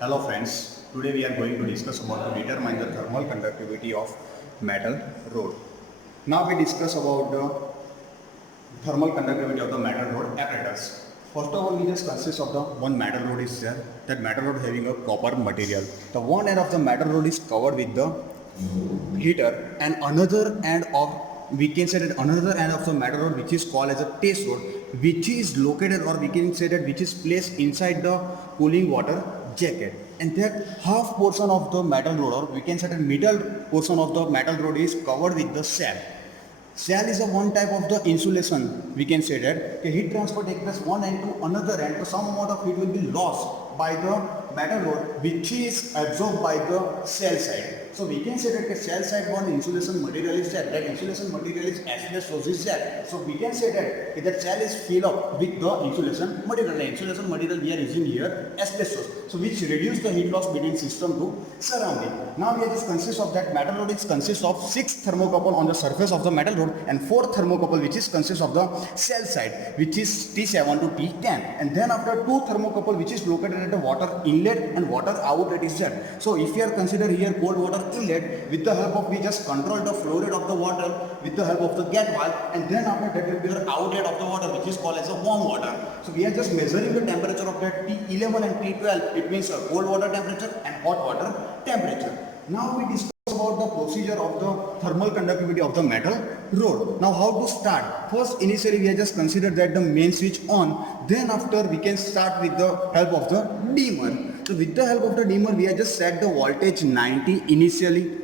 Hello friends, today we are going to discuss about to determine the thermal conductivity of metal rod. Now we discuss about the thermal conductivity of the metal rod apparatus. First of all, we just consist of the one metal rod is there. That metal rod having a copper material. The one end of the metal rod is covered with the heater and another end of we can say that another end of the metal rod which is called as a test rod, which is located or we can say that which is placed inside the cooling water jacket, and that half portion of the metal rod or we can say that middle portion of the metal rod is covered with the shell. Shell is a one type of the insulation. We can say that the heat transfer takes place one end to another end, so some amount of heat will be lost by the metal rod which is absorbed by the shell side. So we can say that the shell side one insulation material is there. That insulation material is asbestos is there. So we can say that that shell is filled up with the insulation material. The insulation material we are using here asbestos. So which reduce the heat loss between system to surrounding. Now we are just consist of that metal rod. It consists of 6 thermocouple on the surface of the metal rod and 4 thermocouple which is consists of the shell side, which is T7 to T10, and then after 2 thermocouple which is located at the water inlet and water outlet is there. So if you are consider here cold water inlet, with the help of we just control the flow rate of the water with the help of the gate valve, and then after that will be the outlet of the water which is called as a warm water. So we are just measuring the temperature of that T11 and T12. It means cold water temperature and hot water temperature. Now we discuss about the procedure of the thermal conductivity of the metal rod. Now how to start? First initially we are just consider that the main switch on, then after we can start with the help of the dimmer. So with the help of the dimmer we are just set the voltage 90 initially.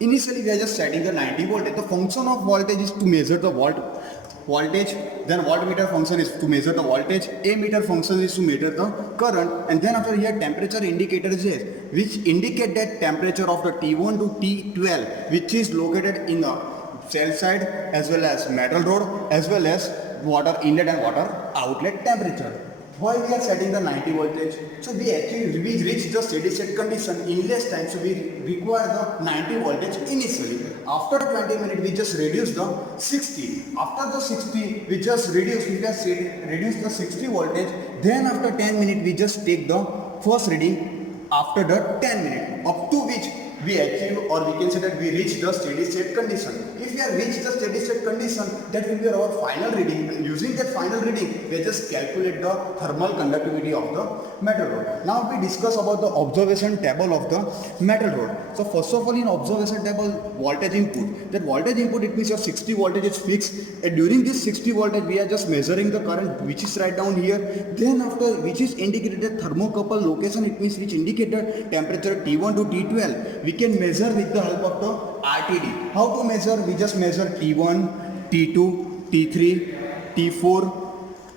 Initially we are just setting the 90 voltage. The function of voltage is to measure the voltage, then voltmeter function is to measure the voltage, ammeter function is to measure the current, and then after here temperature indicator is here which indicate that temperature of the T1 to T12 which is located in the shell side as well as metal rod as well as water inlet and water outlet temperature. Why we are setting the 90 voltage? So we reach the steady state condition in less time, so we require the 90 voltage initially. After 20 minutes we just reduce the 60. After the 60 we just reduce the 60 voltage. Then after 10 minutes we just take the first reading after the 10 minutes, up to which we achieve or we can say that we reach the steady state condition. If we have reached the steady state condition, that will be our final reading, and using that final reading we just calculate the thermal conductivity of the metal rod. Now we discuss about the observation table of the metal rod. So first of all, in observation table, voltage input. That voltage input, it means your 60 voltage is fixed, and during this 60 voltage we are just measuring the current which is right down here. Then after which is indicated thermocouple location, it means which indicated temperature T1 to T12. We can measure with the help of the RTD. How to measure? We just measure T1, T2, T3, T4,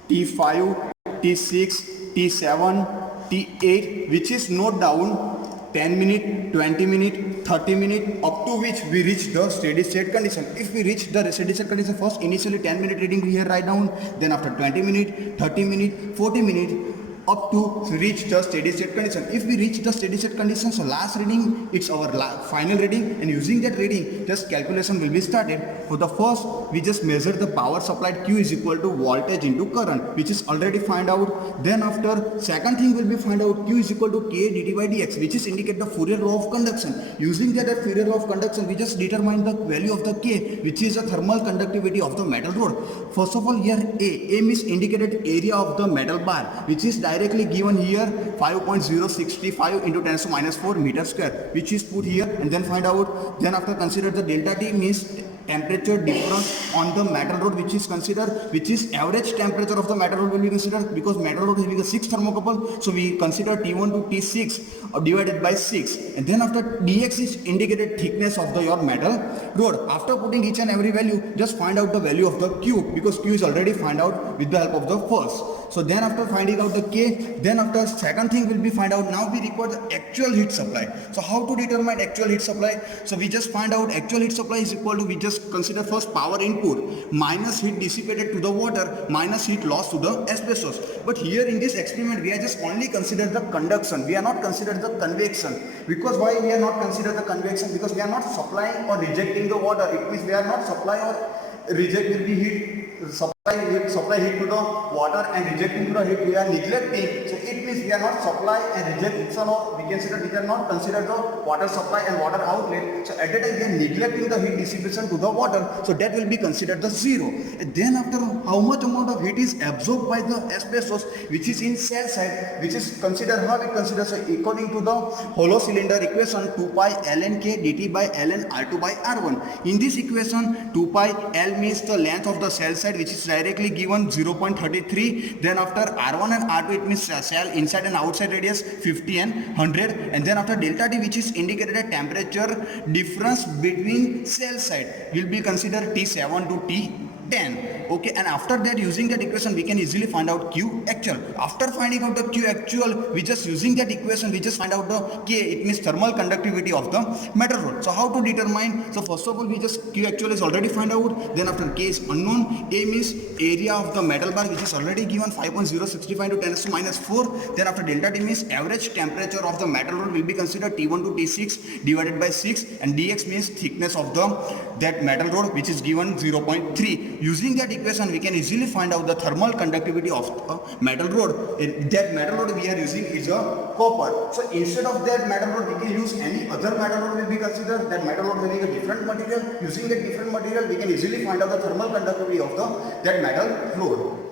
T5, T6, T7, T8, which is note down 10 minute, 20 minute, 30 minute, up to which we reach the steady state condition. If we reach the steady state condition, first initially 10 minute reading we here write down, then after 20 minute, 30 minute, 40 minute, up to reach the steady state condition. If we reach the steady state condition, so last reading it's our final reading, and using that reading just calculation will be started. For the first we just measure the power supplied, Q is equal to voltage into current, which is already find out. Then after second thing will be find out Q is equal to K dt by dx, which is indicate the Fourier law of conduction. Using that Fourier law of conduction we just determine the value of the K, which is the thermal conductivity of the metal rod. First of all, here A means indicated area of the metal bar, which is directly given here 5.065 into 10 to minus 4 meter square, which is put here, and then find out. Then after consider the delta T means temperature difference on the metal rod, which is considered, which is average temperature of the metal rod will be considered, because metal rod having a 6 thermocouple, so we consider T1 to T6 divided by 6, and then after dx is indicated thickness of the your metal rod. After putting each and every value, just find out the value of the Q, because Q is already find out with the help of the first. So then after finding out the K, then after second thing will be find out, now we require the actual heat supply. So how to determine actual heat supply? So we just find out actual heat supply is equal to, we just consider first power input minus heat dissipated to the water minus heat lost to the asbestos. But here in this experiment we are just only consider the conduction, we are not consider the convection. Because why we are not consider the convection? Because we are not supplying or rejecting the water. It means we are not supply or reject will be heat supply supply heat to the water and rejecting to the heat, we are neglecting. So it means we are not supply and rejection of, we can not consider the water supply and water outlet. So at that time we are neglecting the heat dissipation to the water. So that will be considered the zero. And then after, how much amount of heat is absorbed by the asbestos which is in cell side, which is considered, how it considers, so according to the hollow cylinder equation, 2 pi ln k dt by ln r2 by r1. In this equation, 2 pi L means the length of the cell side, which is directly given 0.33. Then after R1 and R2, it means cell inside and outside radius 50 and 100. And then after delta T, which is indicated a temperature difference between cell side, will be considered T7 to T10. Okay, and after that, using that equation, we can easily find out Q actual. After finding out the Q actual, we just using that equation, we just find out the K, it means thermal conductivity of the metal rod. So how to determine? So first of all, we just Q actual is already find out. Then after K is unknown. A means area of the metal bar, which is already given 5.065 to 10 to minus 4. Then after delta T means average temperature of the metal rod will be considered T1 to T6 divided by 6, and dx means thickness of the that metal rod, which is given 0.3. Using that equation, we can easily find out the thermal conductivity of a metal rod. That metal rod we are using is a copper. So instead of that metal rod, we can use any other metal rod will be considered. That metal rod having a different material. Using that different material, we can easily find out the thermal conductivity of that metal rod.